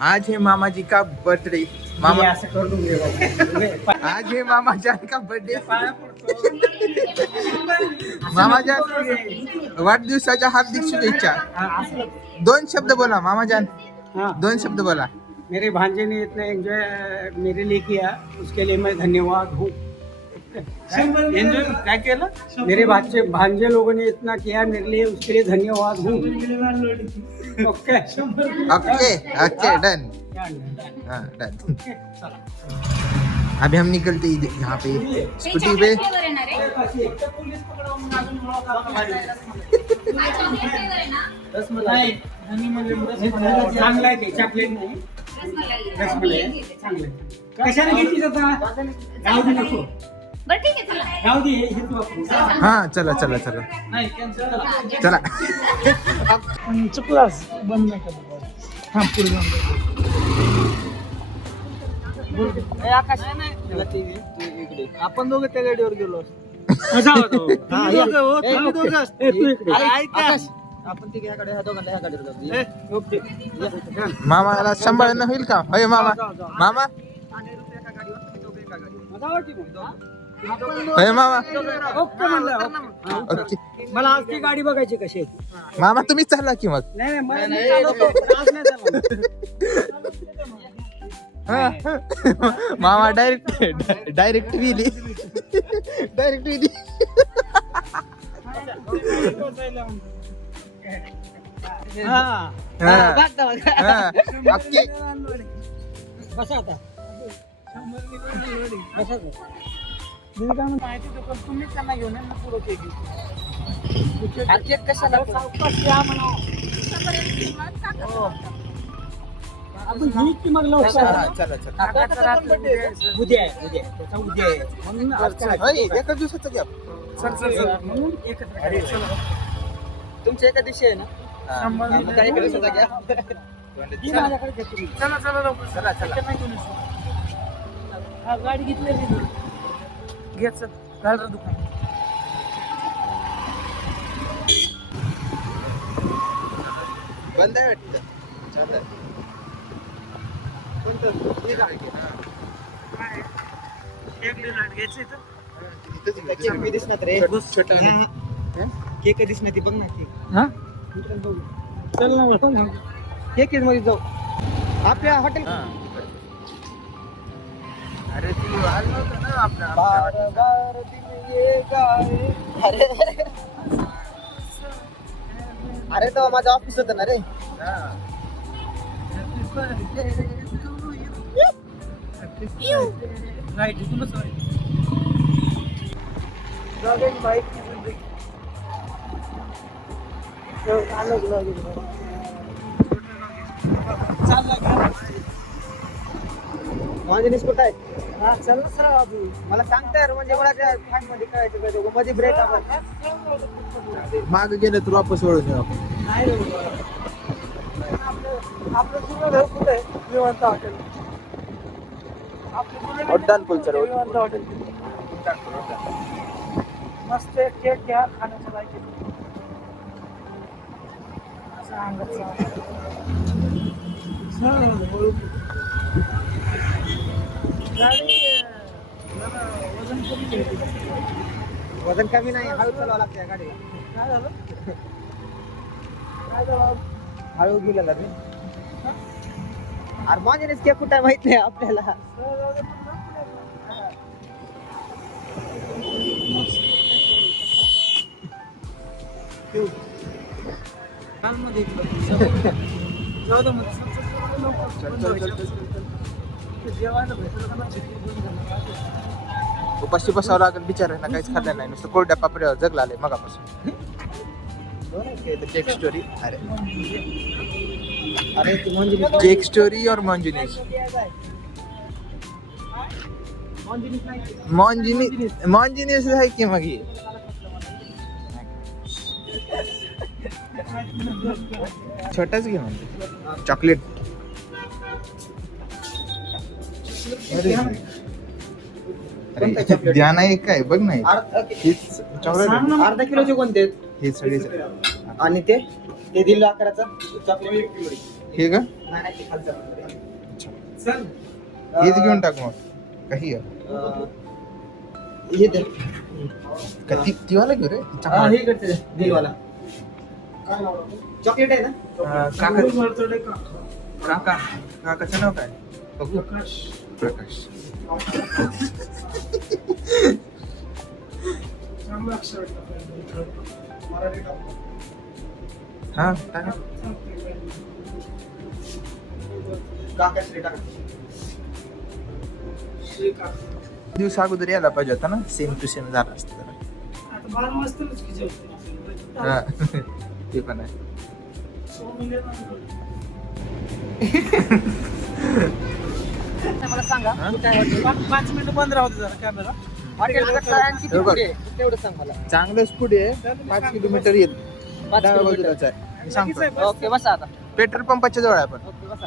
आज है मामा जी का बर्थडे. मामा असं करून आज है मामा जान का बर्थडे. मामा जान वाढदिवसाच्या हार्दिक शुभेच्छा. 2 शब्द बोला मामा जान. 2 शब्द बोला. मेरे भांजे ने इतना एंजॉय मेरे लिए किया, उसके लिए मैं धन्यवाद हूँ. एंजॉय क्या केलं? मेरे भांजे लोगों ने इतना किया मेरे लिए, उसके लिए धन्यवाद हूँ. Okay okay okay done. हाँ डन. अभी हम निकलते यहाँ पे स्कूटी पे. चांगला आहे ते, चॉकलेट नाही. कशाने घेतली जाता? राहू दे नको. राहू दे, हे तू वापरू. हाँ चला चला चला चला. चुकलास बंद नाही करत. हा पुढे आपण दोघं त्या गाडीवर गेलो आपण ती ह्याकडे ह्या दोघांना ह्या गाडीवर जाऊ. मामाला सांभाळणं होईल का? होय मामा. मामा होय मामा. ओके मला आज ती गाडी बघायची कशी आहे. मामा तुम्हीच चालला की मग. नाही मला नाही चालवतो, आज नाही चालवतो. मामा डायरेक्ट विली. ओके बसा आता. बसा आता. मी काय म्हणतो माहिती तर तुम्हीच त्यांना घेऊन या ना पुढं केक कशाला आपण ही की मग लवकर. चला चला. उद्या आहे त्याचा उद्या आहे म्हणून आज होय, एका दिवसाचं गॅप. म्हणून एकच तुमच्या एका दिवशी आहे ना. संबंधित काय एका दिवसाचा घ्या. ही माझ्याकडे घे तुम्ही. चला लवकर. चला चला. हा गाडी घेतलेली घ्यायचं घाल दुकान. बंद आहे वाटतं. चालेल. केक मी दिसणार रे. छोटा केक दिसणार ती बघ ना केक. हा चल ना केक मध्ये जाऊ आपल्या हॉटेल. अरे ती आलं नव्हतं ना आपल्या. अरे तो माझं ऑफिस होतं ना रे. राईट इथूनच माझ्या कुठं आहे? हा चल ना सर अजून. मला सांगता यार, म्हणजे मला त्या मध्ये कळायचं काय दोघं मध्ये ब्रेक आपण. मागे गेलं तर वापस वळून येऊ आपण. नाही रे आपलं जुनं घर कुठं आहे? विवांत हॉटेल. उड्डाणपूलचं रोड. विवांत हॉटेल मस्त एक केक घ्या खाण्याच्या लायकी. वजन कमी नाही, हळू चालवावं लागतं या गाडीला. काय झालं? हळू गेलेला रे. अरे माझ्यानेच केक कुठं आहे माहित नाही आपल्याला. उपाशी बसावं लागेल बिचारांना. काहीच खाल्लं नाही, नुसतं कोरड्या पापड्यावर जगला आले मगापासून. Cake story. अरे अरे ती म्हणजे केक स्टोरी और मॉन्जिनीस. मॉन्जिनीस आहे की मग ही. छोटाच घे म्हणजे चॉकलेट. अरे ध्यान आहे काय बघ नाही. हीच चॉकलेट. अर्धा किलोचे कोणते आहेत? हे सगळे. आणि ते दिलं 11चा चॉकलेट. हे का नाही नाही, ते खालचं. हेच घेऊन टाक मग काही हे दे. ती वाला घेऊ रे हा, हे करते दे, दिलवाला. चॉकलेट आहे ना? काकाचं नाव काय बघू. प्रकाश. हा टाका. काकाश्री टाका. दिवस अगोदर यायला पाहिजे होता ना, सेम टू सेम झाला असतं जरा. हा ते पण आहे. मला सांगा हा? कुठे आहे हॉटेल? 5 मिनिटं बंद राहू दे जरा कॅमेरा. हॉटेल कसं आहे आणि किती हे बघ. पुढे आहे? तेवढं सांग मला. चांगलंच पुढे आहे, 5 किलोमीटर येईल. 5 डाव्या किलोमीटर. बाजूलाच आहे मी सांगतो. ओके बसा आता. पेट्रोल पंपाच्या जवळ आहे आपण. ओके बसा.